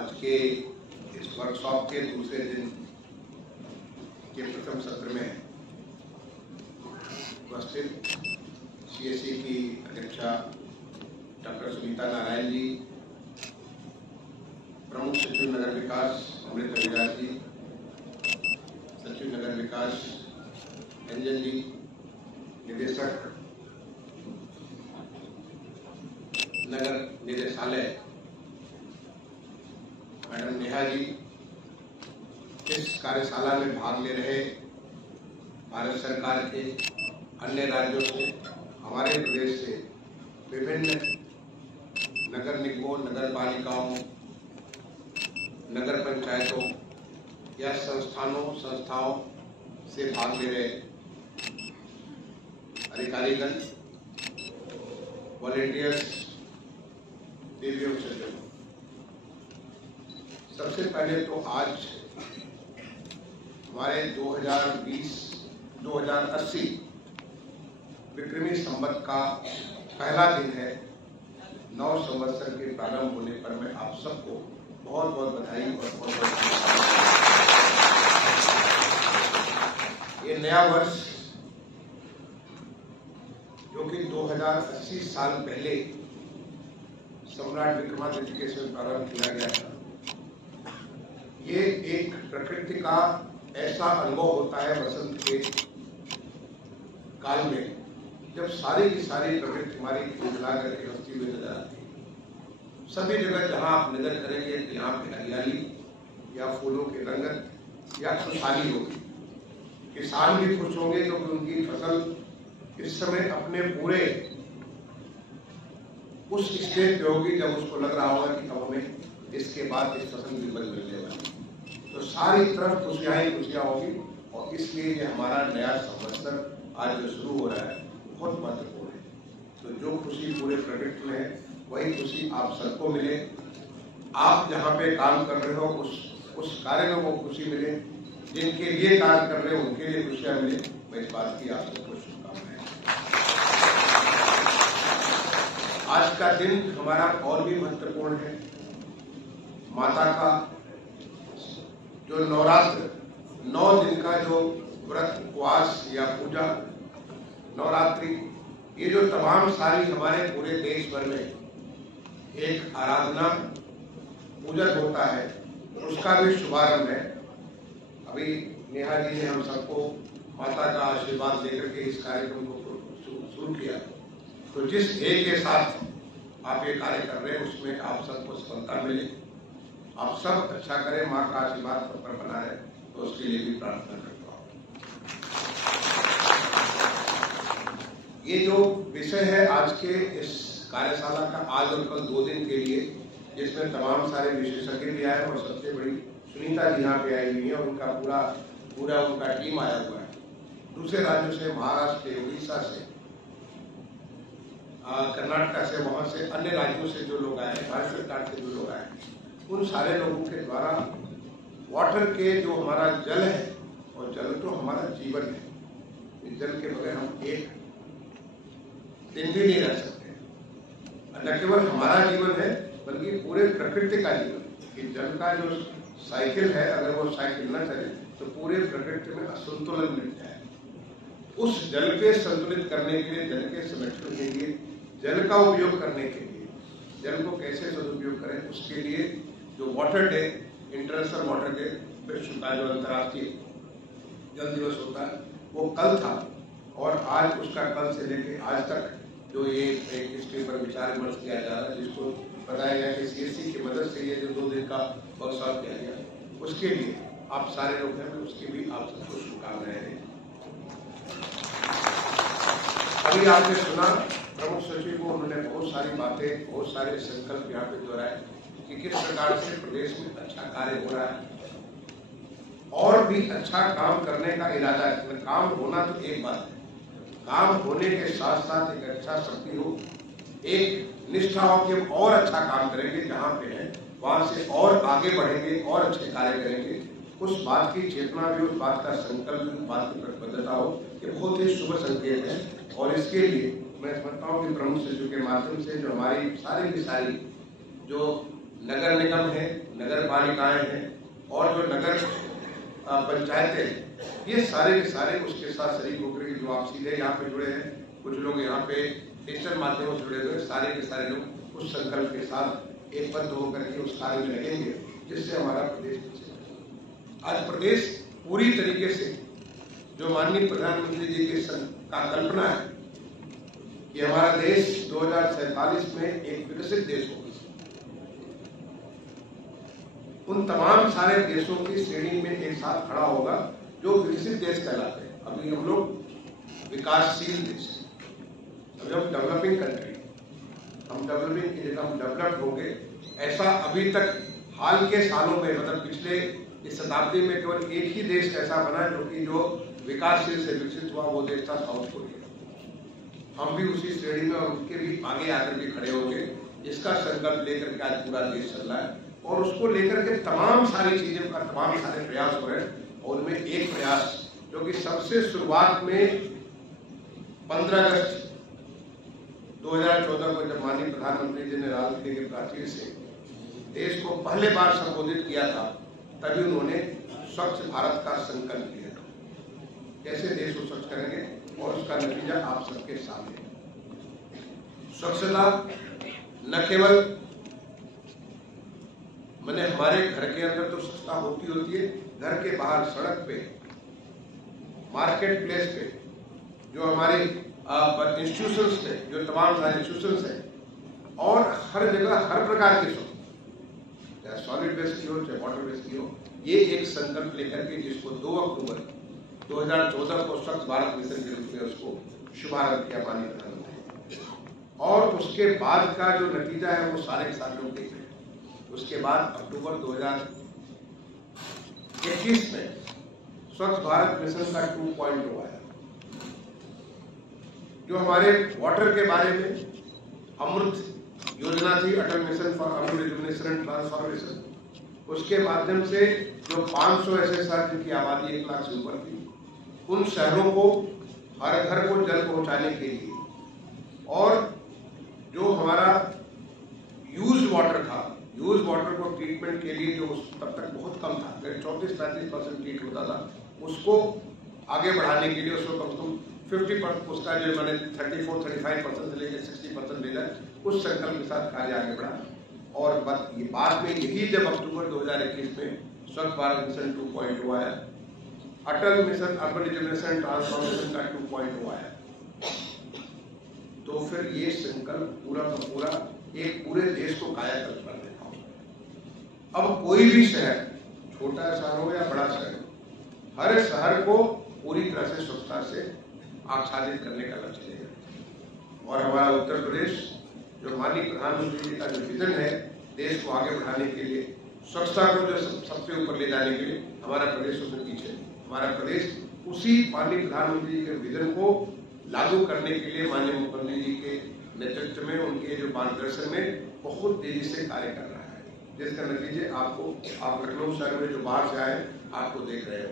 आज के इस वर्कशॉप के दूसरे दिन के प्रथम सत्र में उपस्थित सीएससी की अध्यक्षा डॉक्टर सुनीता नारायण जी, प्रमुख सचिव नगर विकास अमृत रविदास जी, सचिव नगर विकास अंजन जी, निदेशक नगर निदेशालय मैडम नेहा जी, इस कार्यशाला में भाग ले रहे भारत सरकार के अन्य राज्यों से, हमारे प्रदेश से विभिन्न नगर निगमों, नगर पालिकाओं, नगर पंचायतों या संस्थाओं से भाग ले रहे अधिकारीगण, वॉलंटियर्स, देवियों सज्जनों, सबसे पहले तो आज हमारे 2080 विक्रमी संवत का पहला दिन है। नव संवत्सर के प्रारंभ होने पर मैं आप सबको बहुत बहुत बधाई और बहुत बहुत ये नया वर्ष जो कि 2080 साल पहले सम्राट विक्रमादित्य के समय प्रारंभ किया गया था, ये एक प्रकृति का ऐसा अनुभव होता है वसंत के काल में, जब सारी की सारी प्रकृति हमारी खिलखिला करके हंसती हुई नजर आती है। सभी जगह जहां आप नजर करेंगे तो यहाँ पे हरियाली या फूलों की रंगत या खुशहाली होगी। किसान भी खुश होंगे क्योंकि उनकी फसल इस समय अपने पूरे उस स्टेज पे होगी जब उसको लग रहा होगा कि अब हमें इसके बाद इस फसल की उपज मिलने वाली, तो सारी तरफ खुशियां ही खुशियां होगी। और इसलिए ये हमारा नया संवत्सर आज जो शुरू हो रहा है बहुत महत्वपूर्ण है। तो जो खुशी पूरे प्रोजेक्ट में है वही खुशी आप सबको मिले। आप जहाँ पे काम कर रहे हो उस कार्य में वो खुशी मिले, जिनके लिए कार्य कर रहे हो उनके लिए खुशियां मिले। मैं इस बात की आप सबको शुभकामनाएं। आज का दिन हमारा और भी महत्वपूर्ण है। माता का जो नवरात्र 9 दिन का जो व्रत, उपवास या पूजा, नवरात्रि, ये जो तमाम सारी हमारे पूरे देश भर में एक आराधना पूजन होता है, उसका भी शुभारंभ है। अभी नेहा जी ने हम सबको माता का आशीर्वाद लेकर के इस कार्यक्रम को शुरू किया। तो जिस ध्येय के साथ आप ये कार्य कर रहे हैं उसमें आप सबको सफलता मिले, आप सब अच्छा करें, माँ का आशीर्वाद सब पर बना रहे, तो उसके लिए भी प्रार्थना करता हूँ। ये जो विषय है आज के इस कार्यशाला का, आज और कल 2 दिन के लिए, जिसमें तमाम सारे विशेषज्ञ भी आए और सबसे बड़ी सुनीता जी यहाँ पे आई हुई है, उनका पूरा उनका टीम आया हुआ है। दूसरे राज्यों से, महाराष्ट्र से, उड़ीसा से, कर्नाटक से, वहां से अन्य राज्यों से जो लोग आए, भारत सरकार से जो लोग आए, उन सारे लोगों के द्वारा वाटर के जो हमारा जल है, और जल तो हमारा जीवन है, इस जल के बगैर हम एक दिन भी नहीं रह सकते। न केवल हमारा जीवन है बल्कि पूरे प्रकृति का जीवन है। जल का जो साइकिल है, अगर वो साइकिल न चले तो पूरे प्रकृति में असंतुलन मिल जाए। उस जल के संतुलित करने के लिए, जल के संरक्षण के लिए, जल का उपयोग करने के लिए, जल को कैसे सदुपयोग करें, उसके लिए जो water day, international water day, विश्व का जो अंतर्राष्ट्रीय जल दिवस होता है, वो कल था। और आज उसका कल से लेके आज तक जो ये इसके ऊपर विचार विमर्श किया जा रहा है, जिसको बताया गया कि सीएससी की मदद से ये जो 2 दिन का वर्कशॉप किया गया, उसके लिए आप सारे लोग हैं, उसकी भी आप सबको शुभकामनाएं दें। अभी आपने सुना प्रमुख सचिव को, उन्होंने बहुत सारी बातें, बहुत सारे संकल्प यहाँ पे दोहराए कि किस प्रकार से प्रदेश में अच्छा कार्य हो रहा है और भी अच्छा काम करने का इरादा है। काम होना तो एक बात है, काम होने के साथ साथ एक अच्छा शक्ति हो, एक निष्ठा हो कि हम और अच्छा काम करेंगे, जहाँ पे है वहां से और आगे बढ़ेंगे और अच्छे कार्य करेंगे। उस बात की चेतना भी, उस बात का संकल्प, उस बात की प्रतिबद्धता हो, ये बहुत ही शुभ संकेत है। और इसके लिए मैं समझता हूँ कि प्रमुख सचिव के माध्यम से जो हमारी सारी की सारी जो नगर निगम है, नगर पालिकाएं हैं और जो नगर पंचायतें हैं, ये सारे के सारे उसके साथ शरीक होकर के जो आप सीधे यहाँ पे जुड़े हैं, कुछ लोग यहाँ पे डिजिटल माध्यमों से जुड़े हुए, सारे के सारे लोग उस संकल्प के साथ एकबद्ध होकर के उस कार्य में लगेंगे, जिससे हमारा प्रदेश आज प्रदेश पूरी तरीके से जो माननीय प्रधानमंत्री जी की कल्पना है कि हमारा देश 2047 में एक विकसित देश होगा, उन तमाम सारे देशों की श्रेणी में एक साथ खड़ा होगा जो विकसित देश कहलाते हैं। अभी हम लोग विकासशील देश हैं, अभी हम डेवलपिंग कंट्री, हम डेवलपिंग की जगह हम डेवलप्ड होंगे। ऐसा अभी तक हाल के सालों में, मतलब पिछले इस शताब्दी में केवल एक ही देश ऐसा बना जो विकासशील से विकसित हुआ, वो देश था साउथ कोरिया। हम भी उसी श्रेणी में और उनके भी आगे आकर के खड़े होंगे। इसका संकल्प लेकर के आज पूरा देश चल रहा है और उसको लेकर के तमाम सारी चीजें का तमाम सारे प्रयास हो रहे हैं। और उनमें एक प्रयास जो कि सबसे शुरुआत में 15 अगस्त 2014 को जब माननीय प्रधानमंत्री जी ने राजनीति के प्राचीर से देश को पहले बार संबोधित किया था, तभी उन्होंने स्वच्छ भारत का संकल्प लिया था। कैसे देश को स्वच्छ करेंगे और उसका नतीजा आप सबके सामने। स्वच्छता न केवल मैंने हमारे घर के अंदर तो स्वच्छता होती है, घर के बाहर सड़क पे, मार्केट प्लेस पे, जो हमारे इंस्टीट्यूशंस थे, जो तमाम सारे इंस्टीट्यूशंस हैं, और हर जगह हर प्रकार की स्वच्छता, चाहे सॉलिड वेस्ट की हो चाहे वाटर वेस्ट की हो, ये एक संकल्प लेकर के जिसको 2 अक्टूबर 2014 को स्वच्छ भारत मिशन के रूप में उसको शुभारंभ किया माननीय प्रधानमंत्री, और उसके बाद का जो नतीजा है वो सारे के सारे लोग देख रहे हैं। उसके बाद अक्टूबर 2021 में स्वच्छ भारत मिशन का 2.0 आया, जो हमारे वाटर के बारे में अमृत योजना थी, Atal mission for urban rejuvenation and transformation. उसके माध्यम से जो 500 ऐसे शहर जिनकी आबादी 1 लाख से ऊपर थी, उन शहरों को हर घर को जल पहुंचाने के लिए, और जो हमारा यूज्ड वाटर था, यूज वाटर को ट्रीटमेंट के लिए जो तब तक बहुत कम था, 34-35% ट्रीट होता था, उसको आगे बढ़ाने के लिए उसको कम से कम 50%, उसका जो मैंने 34-35% से लेकर 60% ले जाए, उस संकल्प के साथ कार्य आगे बढ़ा। और ये बाद में यही जब अक्टूबर 2021 में स्वच्छ भारत मिशन 2.0 आया, अटल मिशन अर्बन रिजुविनेशन ट्रांसफॉर्मेशन का 2.0 आया, तो फिर ये संकल्प पूरा का पूरा एक पूरे देश को कायाकल्प कर देता हूं। अब कोई भी शहर, छोटा शहर हो या बड़ा शहर, हर शहर को पूरी तरह से स्वच्छता से आच्छादित करने का लक्ष्य लेगा। और हमारा उत्तर प्रदेश जो माननीय प्रधानमंत्री जी का जो विजन है देश को आगे बढ़ाने के लिए, स्वच्छता को जो सबसे ऊपर ले जाने के लिए, हमारा प्रदेश उसमें पीछे। हमारा प्रदेश उसी माननीय प्रधानमंत्री जी के विजन को लागू करने के लिए माननीय मुख्यमंत्री जी के नेतृत्व में, उनके जो मार्गदर्शन में बहुत तेजी से कार्य कर रहा है, जिसका नतीजे आप लखनऊ शहर में जो बाहर से आए आपको देख रहे हो।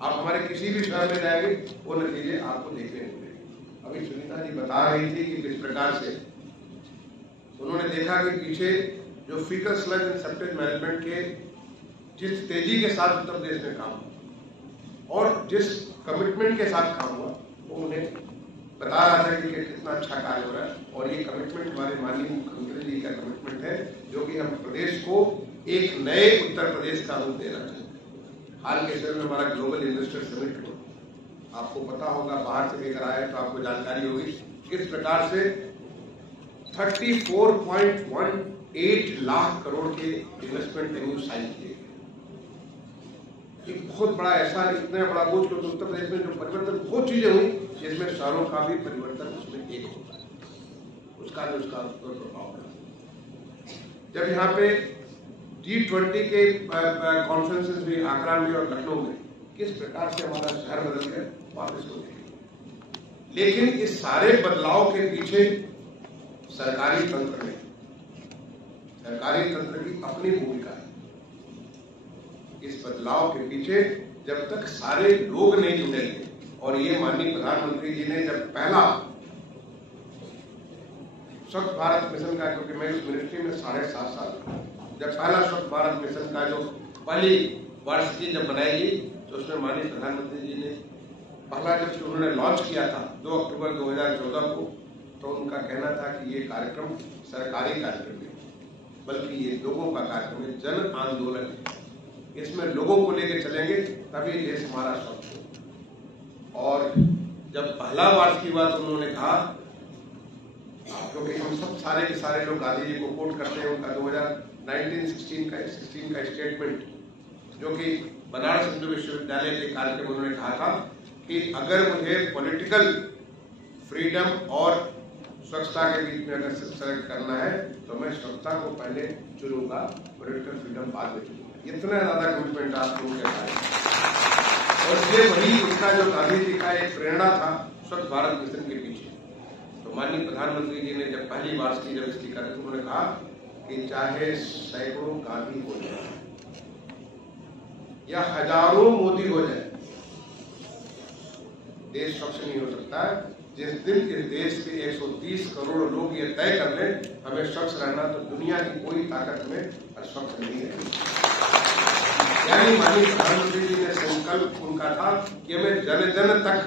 आप हमारे किसी भी शहर में जाएंगे वो नतीजे आपको देखने को मिलेंगे। अभी सुनीता जी बता रही थी कि किस प्रकार से उन्होंने देखा कि पीछे जो faecal sludge and septage management के जिस तेजी के साथ उत्तर प्रदेश में काम हुआ और जिस कमिटमेंट के साथ काम हुआ, वो उन्हें बता रहा था कि कितना अच्छा कार्य हो रहा है। और ये कमिटमेंट हमारे माननीय मुख्यमंत्री जी का कमिटमेंट है, जो कि हम प्रदेश को एक नए उत्तर प्रदेश का रूप देना चाहते हैं। हाल के समय में हमारा ग्लोबल इन्वेस्टर समिट हुआ, आपको पता होगा, बाहर से लेकर आए तो आपको जानकारी होगी किस प्रकार से 34.18 लाख करोड़ के इन्वेस्टमेंट एमओयू साइन किए गए। एक बहुत बड़ा ऐसा, इतना बड़ा बोझ, क्योंकि उत्तर प्रदेश में जो परिवर्तन बहुत चीजें हुई, जिसमें शहरों का भी परिवर्तन उसमें एक होता है, उसका जो उसका प्रभाव है। जब यहाँ पे G20 के कॉन्फ्रेंसेस हुई आगरा में और लखनऊ में, किस प्रकार से हमारा शहर बदल गया, वापस को देखेंगे। लेकिन इस सारे बदलाव के पीछे सरकारी तंत्र की अपनी भूमिका है। इस बदलाव के पीछे जब तक सारे लोग नहीं जुड़ेंगे, और ये माननीय प्रधानमंत्री जी ने जब पहला स्वच्छ भारत मिशन का, क्योंकि मैं इस मिनिस्ट्री में 7.5 साल जब पहला स्वच्छ भारत मिशन का जो पहली वार्षिकी जब बनाई तो उसमें माननीय प्रधानमंत्री जी ने पहला जब उन्होंने लॉन्च किया था 2 अक्टूबर 2014 को, तो उनका कहना था कि ये कार्यक्रम सरकारी कार्यक्रम है, बल्कि ये लोगों का कार्यक्रम है, जन आंदोलन है। इसमें लोगों को लेकर चलेंगे तभी देश हमारा स्वच्छ हो। और जब पहला वार्षिकी हुआ तो उन्होंने कहा, क्योंकि हम सब सारे के सारे लोग गांधी जी को कोट करते हैं, उनका 2016 का स्टेटमेंट जो कि बनारस हिंदू विश्वविद्यालय के कार्यक्रम उन्होंने कहा था कि अगर मुझे पॉलिटिकल फ्रीडम और स्वच्छता के बीच में अगर सेलेक्ट करना है तो मैं स्वच्छता को पहले चुनूंगा, पॉलिटिकल फ्रीडम बाद में चुनूंगा। इतना ज्यादा कमिटमेंट आप लोगों के पास, और ये वही उसका जो गांधी जी का एक प्रेरणा था स्वच्छ भारत मिशन के पीछे। तो माननीय प्रधानमंत्री जी ने जब पहली वार्षिकी जब इसकी करी तो उन्होंने कहा कि चाहे सैकड़ों गांधी हो जाए या हजारों मोदी हो जाए, देश स्वच्छ नहीं हो सकता। जिस दिन इस देश के 130 करोड़ लोग ये तय कर लें हमें स्वच्छ रहना, तो दुनिया की कोई ताकत में स्वच्छ नहीं है। यानी माननीय प्रधानमंत्री जी ने संकल्प उनका था कि हमें जन जन तक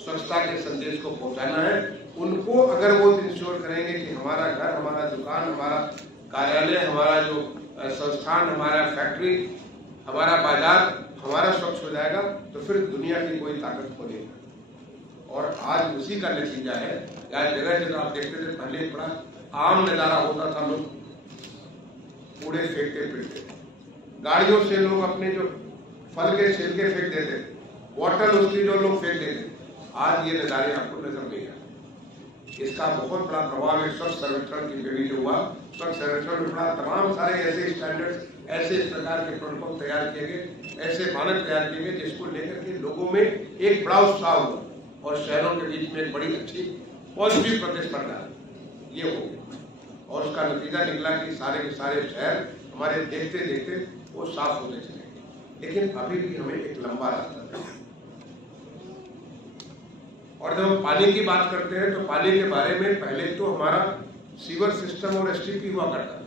स्वच्छता के संदेश को पहुंचाना है। उनको अगर वो इंश्योर करेंगे कि हमारा घर, हमारा दुकान, हमारा कार्यालय, हमारा जो संस्थान, हमारा फैक्ट्री, हमारा बाजार हमारा स्वच्छ हो जाएगा, तो फिर दुनिया की कोई ताकत को नहीं। और आज उसी का नतीजा है। आज जगह जगह आप देखते थे, पहले बड़ा आम नजारा होता था, लोग कूड़े फेंकते फिरते, गाड़ियों से लोग अपने जो फल के छिलके फेंक देते, बॉटल उसकी जो लोग फेंक देते, आज ये नजारे आपको नजर नहीं आए। इसका बहुत बड़ा प्रभाव है स्वच्छ सर्वेक्षण की भी जो हुआ। स्वच्छ सर्वेक्षण में बड़ा तमाम सारे ऐसे स्टैंडर्ड्स, ऐसे इस प्रकार के प्रोटोकॉल तैयार किए गए, ऐसे मानक तैयार किए गए जिसको लेकर के लोगों में एक बड़ा उत्साह हुआ और शहरों के बीच में एक बड़ी अच्छी पॉजिटिव प्रतिस्पर्धा ये हो गई। और उसका नतीजा निकला कि सारे के सारे शहर हमारे देखते देखते वो साफ होते चले गए। लेकिन अभी भी हमें एक लंबा रास्ता है। और जब हम पानी की बात करते हैं तो पानी के बारे में पहले तो हमारा सीवर सिस्टम और एसटीपी हुआ करता था।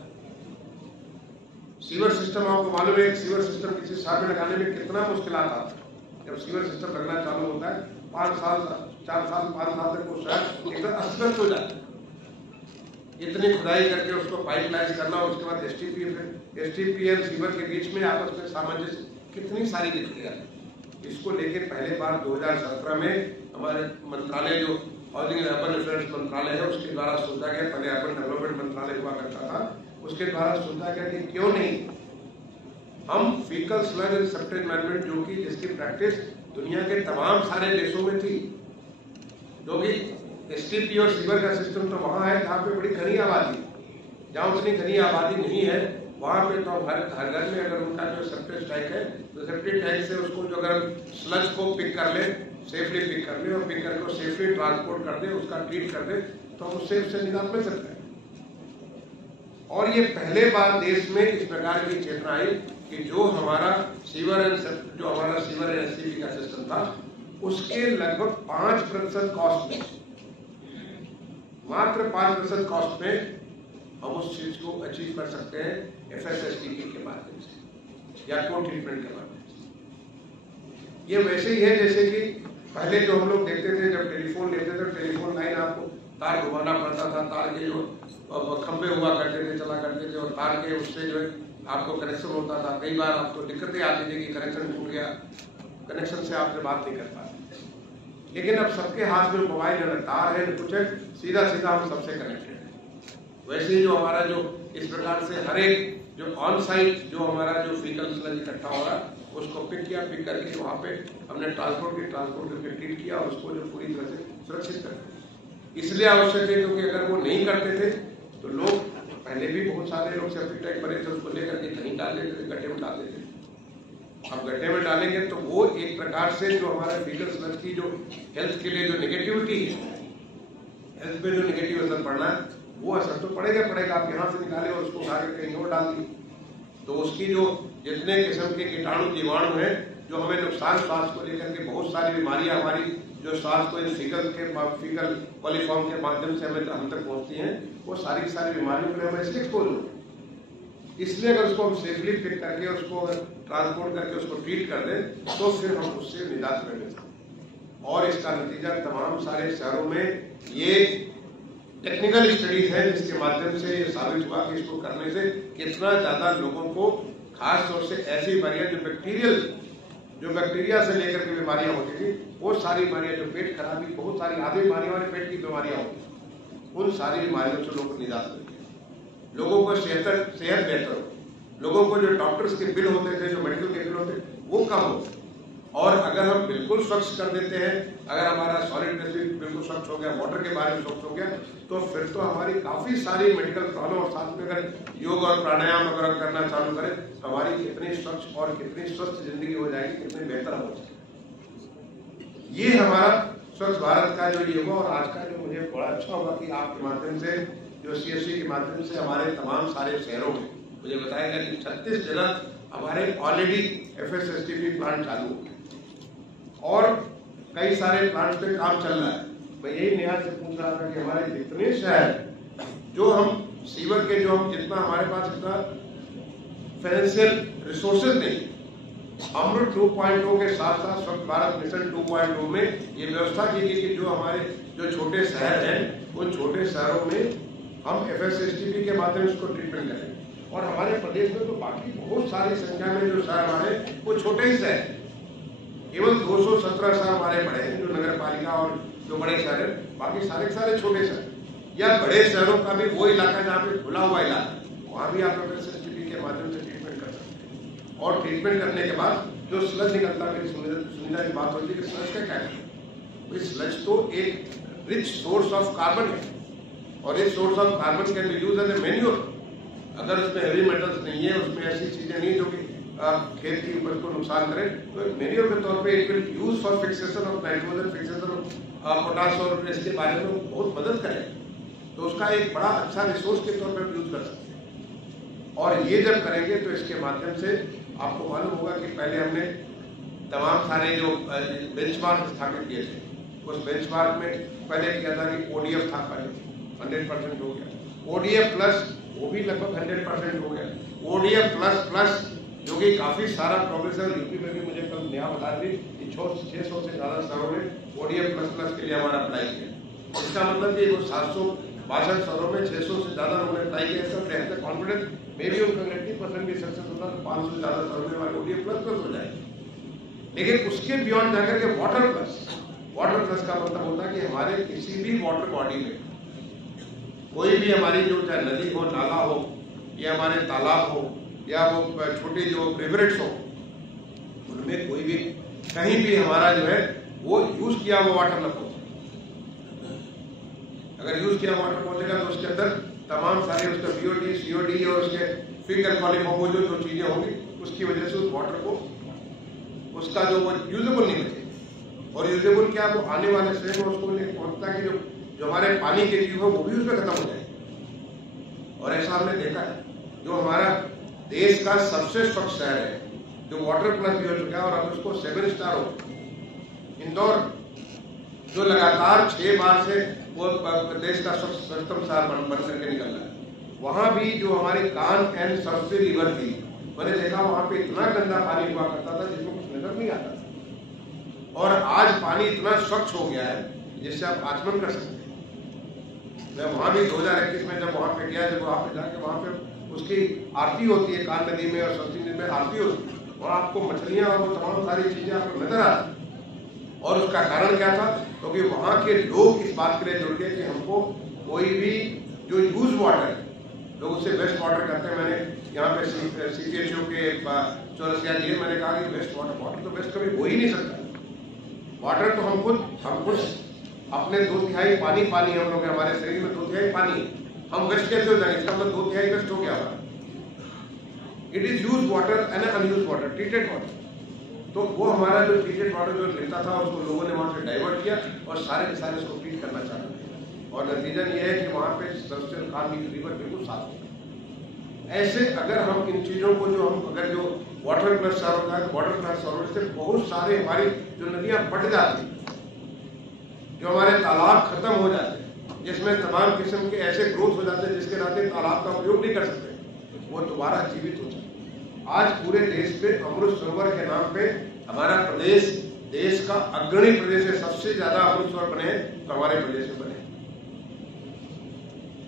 सीवर सिस्टम आपको मालूम है, एक सीवर सिस्टम किसी शहर में लगाने में कितना मुश्किल आता है। जब सीवर सिस्टम लगना चालू होता है 5 साल 4 साल 5 साल तक वो शहर एकदम अस्त हो जाता है। इतनी खुदाई करके उसको पाइपलाइन करना और उसके बाद एसटीपी और सीवर के बीच में आपस में सामंजस्य, कितनी सारी दिक्कतें आती। इसको लेके पहले बार 2017 में हमारे मंत्रालय जो हाउसिंग एंड अर्बन अफेयर्स मंत्रालय है उसके द्वारा सोचा गया, पहले अर्बन डेवलपमेंट मंत्रालय हुआ करता था, उसके द्वारा सोचा गया कि क्यों नहीं हम faecal slug and septage management, जो कि जिसकी प्रैक्टिस दुनिया के तमाम सारे देशों में थी, जो कि एसटीपी और सीवर का सिस्टम तो वहां है जहां पे बड़ी घनी आबादी, जहां उतनी घनी आबादी नहीं है वहां पे तो हर घर में अगर उनका जो सेप्टेज टैंक है तो सेप्टेज टैंक से उसको जो अगर स्लज को पिक कर ले, सेफली पिक कर ले और पिक करके सेफली ट्रांसपोर्ट कर दे, उसका ट्रीट कर दे, तो हम उससे निजात मिल सकते हैं। और ये पहले बार देश में इस प्रकार की चेतना आई कि जो हमारा सीवर एंड एसटीपी का सिस्टम था उसके लगभग 5% कॉस्ट में, मात्र 5% कॉस्ट में हम उस चीज को अचीव कर सकते हैं एफएसएसटीपी के माध्यम से या को ट्रीटमेंट के माध्यम से। ये वैसे ही है जैसे कि पहले जो हम लोग देखते थे, जब टेलीफोन लेते थे, टेलीफोन लाइन आपको तार घुमाना पड़ता था, तार के जो खंभे हुआ करते थे, चला करते थे, और तार के उससे जो है आपको कनेक्शन होता था। कई बार आपको दिक्कतें आती थी कि कनेक्शन टूट गया, कनेक्शन से आपसे बात नहीं कर पाते। लेकिन अब सबके हाथ में मोबाइल है, तार है, कुछ है, सीधा सीधा हम सबसे कनेक्टेड है। वैसे ही जो हमारा जो इस प्रकार से हर एक जो ऑन साइट जो हमारा जो फीकल स्लज इकट्ठा हो रहा है उसको पिक करके वहाँ पे हमने ट्रांसपोर्ट करके ट्रीट किया और उसको जो पूरी तरह से सुरक्षित कर। इसलिए आवश्यक है क्योंकि अगर वो नहीं करते थे तो लोग, पहले भी बहुत सारे लोग सेप्टिक टैंक बने थे, उसको लेकर के कहीं डाल देते थे, गड्ढे में डाल देते थे। अब गड्ढे में डालेंगे तो वो एक प्रकार से जो हमारे फीकल स्लज की जो हेल्थ के लिए जो नेगेटिविटी है, हेल्थ पे जो नेगेटिव असर पड़ना है वो असर तो पड़ेगा। आप यहाँ से निकाले और उसको उठा के कहीं और डाल दिए तो उसकी जो जितने किस्म के कीटाणु जीवाणु हैं जो हमें नुकसान सांस को लेकर के, बहुत सारी बीमारियां हमारी जो सांस को फीकल कॉलीफॉर्म के माध्यम से हम तक पहुंचती हैं, वो सारी बीमारियों के लिए हम इसलिए एक्सपोज हो। इसलिए अगर उसको हम सेफली पिक करके उसको अगर ट्रांसपोर्ट करके उसको ट्रीट कर दें तो फिर हम उससे निजात मिल सकते हैं। और इसका नतीजा तमाम सारे शहरों में ये टेक्निकल स्टडीज है जिसके माध्यम से ये साबित हुआ कि इसको करने से कितना ज्यादा लोगों को खास तौर से ऐसी बीमारियां जो बैक्टीरिया से लेकर के बीमारियां होती थी, वो सारी बीमारियां, जो पेट खराबी, बहुत सारी आधी बीमारियों वाले पेट की बीमारियां होती, उन सारी बीमारियों से लोगों को निजात मिलती है, लोगों को सेहत बेहतर हो, लोगों को जो डॉक्टर्स के बिल होते थे, जो मेडिकल के बिल होते वो कम होते। और अगर हम बिल्कुल स्वच्छ कर देते हैं, अगर हमारा सॉलिड वेस्ट बिल्कुल स्वच्छ हो गया, वाटर के बारे में स्वच्छ हो गया, तो फिर तो हमारी काफी सारी मेडिकल प्रॉब्लम, और साथ में अगर योग और प्राणायाम अगर करना चालू करें तो हमारी कितनी स्वच्छ और कितनी स्वस्थ जिंदगी हो जाएगी, कितनी बेहतर हो जाएगी। ये हमारा स्वच्छ भारत का जो योग, और आज का जो मुझे बड़ा अच्छा होगा कि आपके माध्यम से, जो CSC के माध्यम से हमारे तमाम सारे शहरों में मुझे बताया गया कि 36 जगह हमारे ऑलरेडी FSSTP प्लांट चालू हो गए और कई सारे प्लांट्स पे काम चल रहा है। मैं यही निहाल से पूछ रहा था कि हमारे जितने शहर जो हम सीवर के, जो हम जितना हमारे पास इतना फाइनेंशियल रिसोर्सेज नहीं, अमृत 2.0 के साथ साथ स्वच्छ भारत मिशन 2.0 में ये व्यवस्था की गई कि जो हमारे जो छोटे शहर हैं, उन छोटे शहरों में हम FSSTP के माध्यम से उसको ट्रीटमेंट करें। और हमारे प्रदेश में तो बाकी बहुत सारी संख्या में जो शहर हमारे, वो छोटे ही शहर, केवल 217 शहर हमारे बड़े हैं, जो नगर पालिका और जो बड़े शहर हैं, बाकी सारे सारे छोटे शहर, या बड़े शहरों का भी वो इलाका जहाँ पे खुला हुआ इलाका, वहाँ भी आप FSSTP के माध्यम से ट्रीटमेंट कर सकते हैं। और ट्रीटमेंट करने के बाद जो स्लज निकलता है, सुविधा की बात होती है कि स्लज का क्या है, स्लज तो एक रिच सोर्स ऑफ कार्बन है, और इस source of carbon can be used as a manure. अगर उसमें हेवी मेटल्स नहीं है, उसमें ऐसी चीजें नहीं जो कि खेत की उपज को नुकसान करे, तो मैन्योर के तौर पे it will use for fixation of nitrogen, fixation of potash, और इसके बारे में बहुत मदद करेगा। तो उसका एक बड़ा अच्छा रिसोर्स के तौर पर यूज कर सकते हैं। और ये जब करेंगे तो इसके माध्यम से आपको मालूम होगा कि पहले हमने तमाम सारे जो बेंचमार्क स्थापित किए थे, उस बेंचमार्क में पहले किया था कि ODF था, पहले 100% हो गया, ODF प्लस वो भी लगभग 100% हो गया, ODF प्लस जो कि काफी सारा प्रोग्रेस है। यूपी में भी मुझे कल नया बता दी कि 600 से ज्यादा शहरों ने ODF++ के लिए हमारा अप्लाई किया। इसका मतलब कि 762 शहरों में 600 से ज्यादा लोगों ने अप्लाई किया। सब कॉन्फिडेंस मे भी उनका 90% भी सक्सेस होता है, 500 से ज्यादा शहरों में हमारे ODF++ हो जाएगी। लेकिन उसके बियॉन्ड जाकर के वाटर प्लस का मतलब होता है कि हमारे किसी भी वाटर बॉडी में, कोई भी हमारी जो चाहे नदी हो, नाला हो, या हमारे तालाब हो, या वो छोटे जो रिवरेट्स हो, उनमें कोई भी कहीं भी हमारा जो है वो यूज किया हुआ वाटर न पहुंचे। अगर यूज किया वाटर पहुंचेगा तो उसके अंदर तमाम सारे उसका BOD, COD और उसके फिंगर अल्कोहलिक कंपाउंड जो चीजें होंगी, उसकी वजह से उस वाटर को, उसका जो वो यूजेबल नहीं बचेगा। और यूजेबल क्या, वो आने वाले समय में उसको पहुंचता है कि जो हमारे पानी के जीव है वो भी उसमें खत्म हो जाए। और ऐसा हमने देखा है, जो हमारा देश का सबसे स्वच्छ शहर है, जो वाटर+ भी हो चुका है, और अब उसको 7 स्टार हो, इंदौर, जो लगातार 6 बार से वो देश का स्वच्छतम शहर बन करके निकल रहा है। वहां भी जो हमारी कान एंड सरस्वती रिवर थी, मैंने देखा वहां पे इतना गंदा पानी हुआ करता था जिसमें कुछ नजर नहीं आता था, और आज पानी इतना स्वच्छ हो गया है जिससे आप आचमन कर सकते हैं। मैं वहां भी 2021 में जब वहां पे गया, जब वहां पे जाके वहां पे उसकी आरती होती है, कान नदी में और सरस्वती नदी में आरती होती है, वहां आपको मछलियां और वो तमाम सारी चीजें आपको नजर आती। और उसका कारण क्या था, क्योंकि वहां के लोग इस बात के लिए जुड़ गए कि हमको कोई भी जो यूज वाटर है, लोग उससे वेस्ट वाटर कहते हैं। मैंने यहाँ पे CPHO के चौरसिया दिए, मैंने कहा कि वेस्ट वाटर तो वेस्ट कभी हो ही नहीं सकता। वाटर तो हम खुद अपने 2/3 पानी हम लोग, हमारे शरीर में 2/3 पानी, हम वेस्ट कैसे हो जाएंगे? इसका मतलब 2/3 वेस्ट हो गया हमारा। It is use water and unused water, treated water. तो वो हमारा जो ट्रीटेड वाटर जो लेता था, उसको लोगों ने वहां से डाइवर्ट किया और सारे के सारे उसको ट्रीट करना चाहते थे, और नतीजा ये है कि वहां पे सरस्वती खान की रिवर बिल्कुल साफ है। ऐसे अगर हम इन चीजों को अगर जो वाटर+ शहर होता है, तो वाटर+ शहरों से बहुत सारे हमारी जो नदियां बढ़ जाती, जो हमारे तालाब खत्म हो जाते, जिसमें तमाम किस्म के ऐसे ग्रोथ हो जाते हैं जिसके नाते तालाब का उपयोग नहीं कर सकते। वो दोबारा जीवित हो सके। आज पूरे देश में अमृत सरोवर के नाम पे हमारा प्रदेश देश का अग्रणी प्रदेश है। सबसे ज्यादा अमृत सरोवर बने तो हमारे प्रदेश में बने।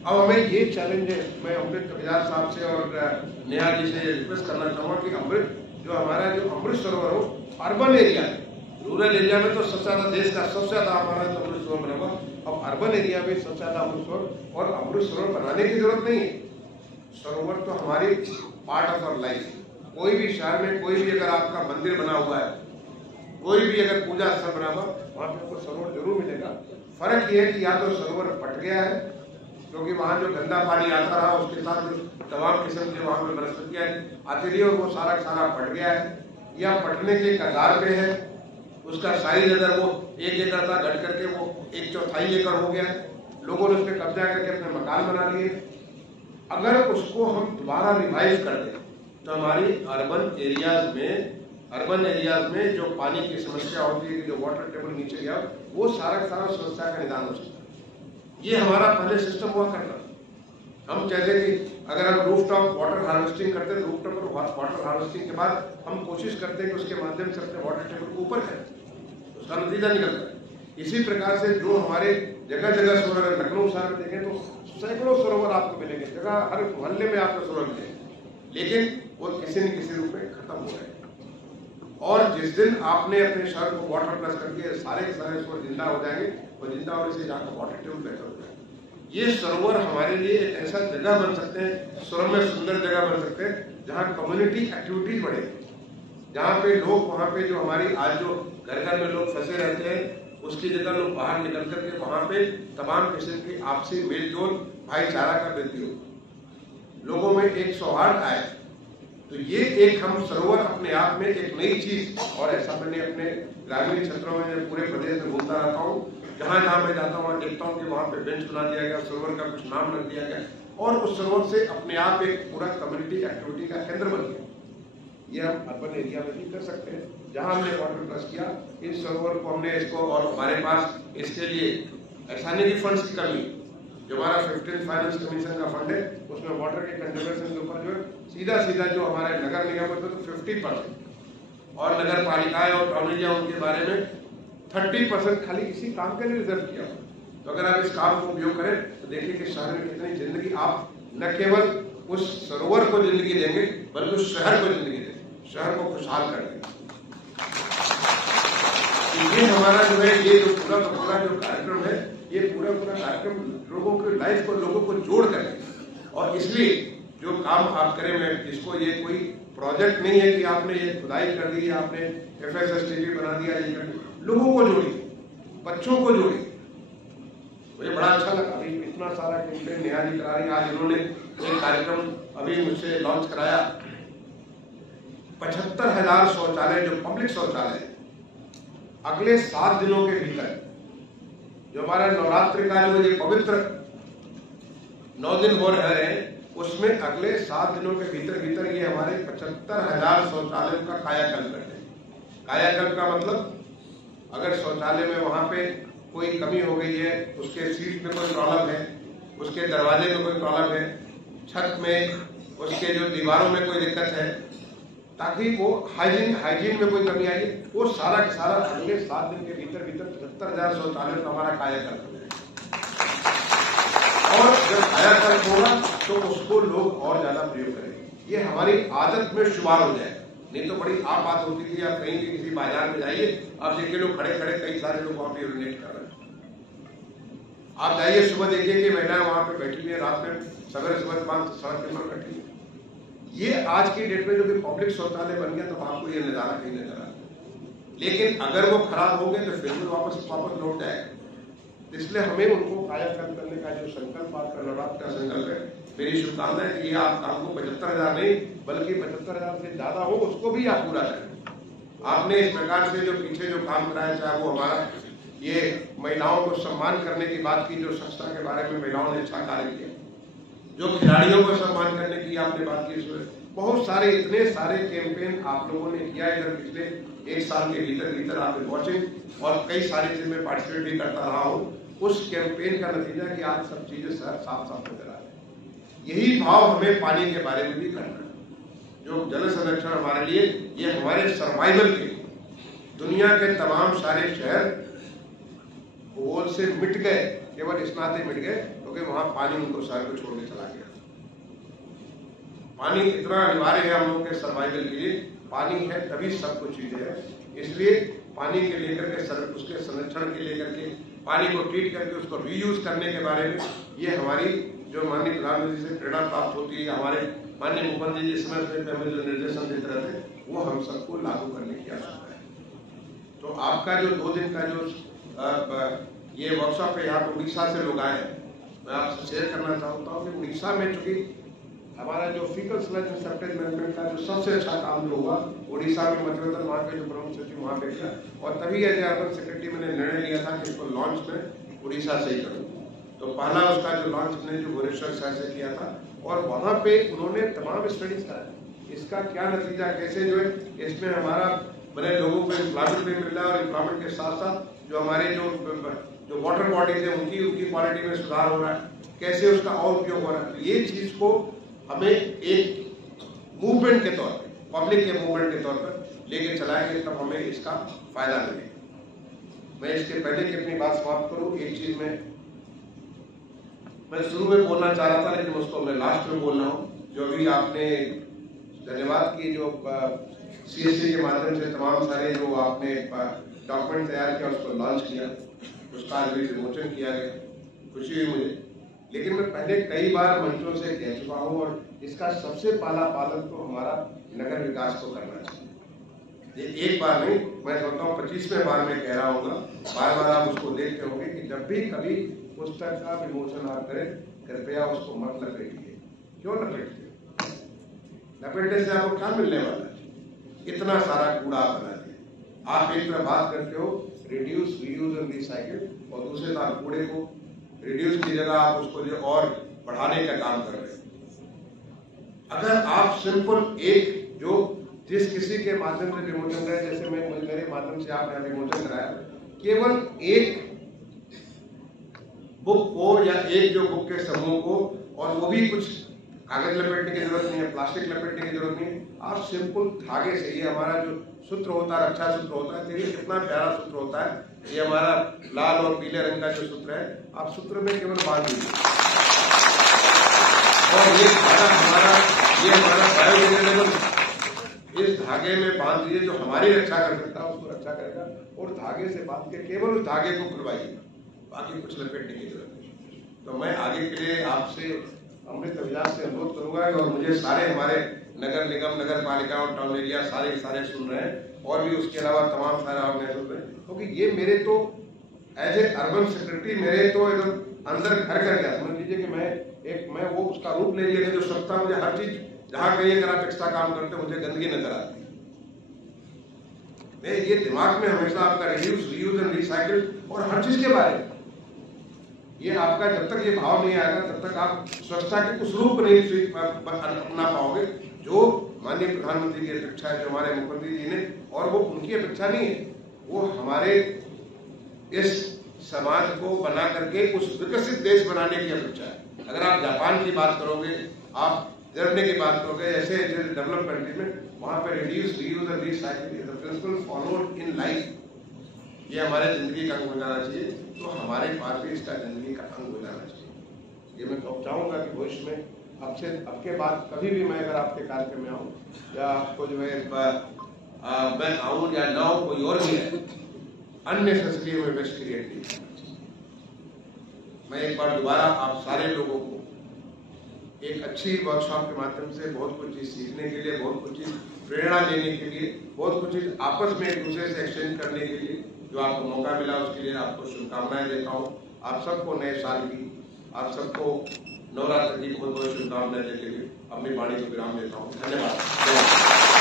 अब हमें ये चैलेंज है, मैं अमृत कविराज साहब से और नेहा जी से रिक्वेस्ट करना चाहूंगा कि अमृत जो हमारा जो अमृत सरोवर हो अर्बन एरिया है, रूरल एरिया में तो सबसे ज्यादा देश का सबसे ज्यादा हमारा जो अमृत सरोवर बना हुआ, अब अर्बन एरिया में सबसे ज्यादा अमृत सरोवर, और अमृत सरोवर बनाने की जरूरत नहीं है। सरोवर तो हमारी पार्ट ऑफ आवर लाइफ। कोई भी शहर में कोई भी अगर आपका मंदिर बना हुआ है, कोई भी अगर पूजा स्थल बना हुआ, वहां पे आपको सरोवर जरूर मिलेगा। फर्क ये है कि या तो सरोवर पट गया है क्योंकि वहां जो गंदा पानी आता रहा उसके साथ जो तमाम किस्म के वहां पे वनस्पतियां आती रही और वो सारा सारा पट गया है, या पटने के कगार पे है। उसका साइज अगर वो 1 एकड़ था घट करके वो 1/4 एकड़ हो गया है, लोगों ने उस पर कब्जा करके अपने मकान बना लिए। अगर उसको हम दोबारा रिवाइव कर दें तो हमारी अर्बन एरियाज में जो पानी की समस्या होती है कि जो वाटर टेबल नीचे गया, वो सारा समस्या का निदान हो सकता है। ये हमारा पहले सिस्टम हुआ करता। हम जैसे कि अगर हम रूफटॉप वाटर हार्वेस्टिंग करते हैं, रूफटॉप पर वाटर हार्वेस्टिंग के बाद हम कोशिश करते हैं कि उसके माध्यम से अपने वाटर टेबल को ऊपर करें, उसका नतीजा निकलता है। इसी प्रकार से जो हमारे जगह जगह सरोवर, लखनऊ शहर में देखें तो सैकड़ों सरोवर आपको मिलेंगे, जगह हर मोहल्ले में आपको सरोवर मिलेंगे, लेकिन वो किसी न किसी रूप में खत्म हो रहे हैं। और जिस दिन आपने अपने शहर को वाटर प्लस करके सारे के सारे सरोवर जिंदा हो जाएंगे और जिंदा होने से जाकर वाटर टेबल बेहतर हो जाएगा। ये सरोवर हमारे लिए एक ऐसा जगह बन सकते हैं, सरोवर में सुंदर जगह बन सकते हैं जहाँ कम्युनिटी एक्टिविटीज बढ़ेगी, जहाँ पे लोग वहाँ पे जो हमारी आज जो घर घर में लोग फंसे रहते हैं उसकी जगह लोग बाहर निकल करके वहाँ पे तमाम किस्म की आपसी मेलजोल भाईचारा का वृद्धि हो, लोगों में एक सौहार्द आए। तो ये एक हम सरोवर अपने आप में एक नई चीज, और ऐसा मैंने अपने ग्रामीण क्षेत्रों में पूरे प्रदेश में घूमता रहता हूँ, जहां जहां मैं जाता हूँ देखता हूँ कि वहां पे बेंच बना दिया गया, सरोवर का कुछ नाम रख दिया गया और उस सरोवर से अपने आप एक पूरा कम्युनिटी एक्टिविटी का केंद्र बन गया। ये हम अर्बन एरिया में भी कर सकते हैं, जहां हमने वाटर प्लस किया इस सरोवर को हमने इसको, और हमारे पास इसके लिए ऐसा नहीं कि फंड्स की कमी, जो हमारा 15th फाइनेंस कमीशन का फंड है उसमें वाटर के कंजर्वेशन के ऊपर जो है सीधा जो हमारे नगर निगम होते तो 50% और नगर पालिकाएं और टाउनिया उनके बारे में 30% खाली इसी काम के लिए रिजर्व किया। तो अगर आप इस काम को उपयोग करें तो देखिए कि शहर में कितनी जिंदगी आप न केवल उस सरोवर को जिंदगी देंगे बल्कि उस शहर को जिंदगी देंगे, शहर को खुशहाल कर देंगे। ये हमारा जो है ये जो पूरा जो कार्यक्रम है, ये पूरा कार्यक्रम लोगों के लाइफ को, लोगों को जोड़ कर, और इसलिए जो काम आप करें, मैं इसको ये कोई प्रोजेक्ट नहीं है कि आपने ये खुदाई कर दी, आपने FSSTP बना दिया, ये कर दिया, लोगों को जोड़ी, बच्चों को जोड़ी। मुझे बड़ा अच्छा लगा इतना सारा कैंपेन नेहा जी करा रही। आज इन्होंने एक कार्यक्रम अभी मुझसे लॉन्च कराया, 75,000 शौचालय जो पब्लिक शौचालय अगले 7 दिनों के भीतर, जो हमारा नवरात्रि का जो ये पवित्र 9 दिन हो रहे हैं उसमें अगले 7 दिनों के भीतर ये हमारे 75,000 शौचालयों का कायाकल्प करते हैं। कायाकल्प का मतलब अगर शौचालय में वहां पे कोई कमी हो गई है, उसके सीट में कोई प्रॉब्लम है, उसके दरवाजे में कोई प्रॉब्लम है, छत में उसके जो दीवारों में कोई दिक्कत है, ताकि वो हाइजीन में कोई कमी आई, वो सारा का सारा अगले 7 दिन के भीतर 75,000 शौचालय का हमारा कायाकल्प हो जाएगा। और जब कायाकल्प होगा तो उसको लोग और ज्यादा प्रयोग करेंगे। ये हमारी आदत में शुमार हो जाएगा। नहीं तो बड़ी आम बात होती थी, आप कहीं भी किसी बाजार में जाइए, आप देखिए लोग खड़े कई सारे लोग वहां पे यूरिनेट कर रहे हैं। आप जाइए सुबह देखिए कि महिलाएं वहां पे बैठी हुई है, रात में सवेरे सुबह सड़क के ऊपर बैठी है। ये आज की डेट में जो कि पब्लिक शौचालय बन गया तो आपको ये नजारा कहीं नजर आता है। लेकिन अगर वो खराब हो गए तो फिर भी वापस लौट जाएगा। इसलिए हमें उनको कायाकल्प करने का जो संकल्प, आपका नवरात्र का संकल्प है, मेरी शुभकामना है कि ये आप काम को 75,000 नहीं बल्कि 75,000 से ज्यादा हो, उसको भी आप पूरा करें। आपने इस प्रकार से जो पीछे जो काम कराया, चाहे वो हमारा ये महिलाओं को सम्मान करने की बात की, जो स्वच्छता के बारे में महिलाओं ने अच्छा कार्य किया, जो खिलाड़ियों को सम्मान करने की आपने बात की, बहुत सारे इतने सारे कैंपेन आप लोगों ने किया इधर पिछले 1 साल के भीतर आपने वॉचिंग और कई सारी चीज में पार्टिसिपेट भी करता रहा हूँ। उस कैंपेन का नतीजा कि आज सब चीजें साफ नजर आ रही है। यही भाव हमें पानी के बारे में भी करना है। जो जल संरक्षण हमारे लिए, ये हमारे सर्वाइवल के लिए, दुनिया के तमाम सारे शहर भूगोल से मिट गए, केवल इस नाते मिट गए क्योंकि वहां पानी उनको शहर को छोड़ के चला गया। पानी इतना अनिवार्य है हम लोग के सर्वाइवल के लिए, पानी है तभी सब कुछ चीजें है। इसलिए पानी के लेकर के उसके संरक्षण के लेकर के, पानी को ट्रीट करके उसको रीयूज करने के बारे में, ये हमारी जो माननीय प्रधानमंत्री से प्रेरणा प्राप्त होती है, हमारे माननीय मुख्यमंत्री जी समय पे हमें जो निर्देशन देते रहते हैं, वो हम सबको लागू करने की आवश्यकता है। तो आपका जो 2 दिन का जो ये वर्कशॉप है, यहाँ पे उड़ीसा से लोग आए हैं, मैं आपसे शेयर करना चाहता हूँ कि उड़ीसा में चूंकि हमारा जो faecal sludge and septage management का जो सबसे अच्छा काम जो हुआ उड़ीसा में, मध्यप्रदेश वहाँ के जो प्रमुख सचिव वहाँ पे किया, और तभी एज अर्बन सेक्रेटरी मैंने निर्णय लिया था कि इसको लॉन्च में उड़ीसा से ही करूँ। तो पहला उसका जो लॉन्च मैंने जो भुवनेश्वर शहर से किया था, और वहाँ पे उन्होंने तमाम स्टडीज कराया, इसका क्या नतीजा, कैसे जो है इसमें हमारा मैंने लोगों को एम्प्लॉयमेंट भी मिल रहा है, और एम्प्लॉयमेंट के साथ साथ जो हमारे जो वाटर बॉडीज है उनकी क्वालिटी में सुधार हो रहा है, कैसे उसका और उपयोग हो रहा है। तो ये चीज को हमें एक मूवमेंट के तौर पे, पब्लिक के मूवमेंट के तौर पर लेके चलाएंगे, तब हमें इसका फायदा मिलेगा। मैं इसके पहले की अपनी बात समाप्त करूं, एक चीज मैं शुरू में बोलना चाह रहा था, लेकिन उसको मैं लास्ट में बोल रहा हूँ। जो अभी आपने धन्यवाद की, जो CSC के माध्यम से तमाम सारे जो आपने डॉक्यूमेंट तैयार किया, उसको लॉन्च किया, उसका आज भी विमोचन किया गया, खुशी हुई मुझे। लेकिन मैं पहले कई बार मंचों से कह चुका हूं, और इसका सबसे पहला पालन तो हमारा नगर विकास को करना चाहिए। ये एक बार नहीं, मैं सोचता हूँ 25वें बार में कह रहा हूँ, बार बार आप उसको देखते होंगे कि जब भी कभी पुस्तक का विमोचन आप करें, कृपया उसको मत लपेटिए। क्यों लपेटते? लपेटने से आपको क्या मिलने वाला है? इतना सारा कूड़ा बना दिया। आप एक तरफ बात करते हो रिड्यूस, रीयूज एंड रिसाइकिल, और दूसरे तरफ कूड़े को रिड्यूस की जगह आप उसको जो और बढ़ाने का काम कर रहे हैं। अगर आप सिंपल एक जो जिस किसी के माध्यम से विमोचन कराए, जैसे मेरे माध्यम से आप यहाँ विमोचन कराया, केवल एक बुक को या एक जो बुक के समूह को, और वो भी कुछ कागज लपेटने की जरूरत नहीं है, प्लास्टिक लपेटने की जरूरत नहीं है, आप सिंपल धागे से, ये हमारा जो सूत्र होता है, रक्षा सूत्र होता है, देखिए कितना प्यारा सूत्र होता है, ये हमारा लाल और पीले रंग का जो सूत्र है, आप सूत्र में केवल बांध दीजिए, और ये धागा हमारा बायोडिग्रेडेबल, इस धागे में बांध दीजिए, जो हमारी रक्षा कर सकता है उसको रक्षा करेगा, और धागे से बांध के केवल उस धागे को खुलवाइए, बाकी कुछ लपेटने की जरूरत नहीं। तो मैं आगे के लिए आपसे अमृत विलास से अनुरोध करूंगा, और मुझे सारे हमारे नगर निगम, नगर पालिका और टाउन एरिया सारे सुन रहे हैं, और भी उसके अलावा तमाम सारे ऑर्गेनाइजेशन सुन रहे हैं, क्योंकि ये मेरे तो एज ए अर्बन सेक्रेटरी मेरे तो एकदम अंदर घर कर गया। समझ लीजिए कि मैं वो उसका रूप ले लिया, जो स्वच्छता, मुझे हर चीज जहां कहीं अगर आप एक्स्ट्रा काम करते हो मुझे गंदगी नजर आती है। मैं ये दिमाग में हमेशा आपका रिड्यूस, रीयूज एंड रिसाइकिल और हर चीज के बारे में, ये आपका जब तक ये भाव नहीं आएगा तब तक आप स्वच्छता के उस रूप नहीं अपना पाओगे जो माननीय प्रधानमंत्री की अपेक्षा है, जो हमारे मुख्यमंत्री जी ने, और वो उनकी अपेक्षा नहीं है, वो हमारे इस समाज को बना करके उस विकसित देश बनाने की अपेक्षा है। अगर आप जापान की बात करोगे, आप जर्मनी की बात करोगे, ऐसे डेवलप कंट्री में, वहां पे reduce, reuse and recycle is the principle followed in life, ये हमारे जिंदगी का अंग हो जाना चाहिए। तो हमारे पास भी इसका जिंदगी का अंग हो जाना चाहिए। ये मैं चाहूंगा कि भविष्य में अब के बाद कभी भी मैं अगर आपके कार्यक्रम में आऊँ, या आपको जो है मैं आऊँ या ना हो, कोई और भी है, अननेसेसरी में वेस्ट क्रिएट नहीं करना चाहिए। मैं एक बार दोबारा आप सारे लोगों को एक अच्छी वर्कशॉप के माध्यम से बहुत कुछ चीज सीखने के लिए, बहुत कुछ चीज प्रेरणा लेने के लिए, बहुत कुछ चीज आपस में एक दूसरे से एक्सचेंज करने के लिए जो आपको मौका मिला, उसके लिए आपको शुभकामनाएं देता हूँ। आप सबको नए साल की, आप सबको नवरात्र की बहुत बहुत शुभकामनाएं देते हुए अपनी वाणी को विराम देता हूँ। धन्यवाद।